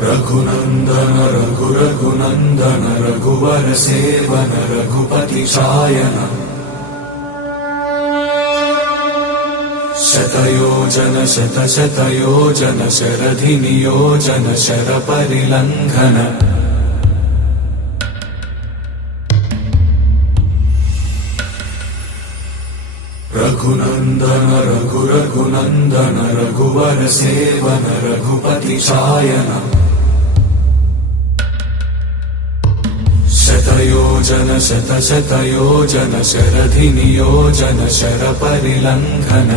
रघुनंदन रघुनंदन रघुवर seven Raghupati Shayan शतयोजन शतशतयोजन शरधि नियोजन sir परिलंघन Raghunandan Raghunandan रघुवर seven Raghupati Shayan शतयोजन शतशतयोजन शरधि नियोजन sir परिलंघन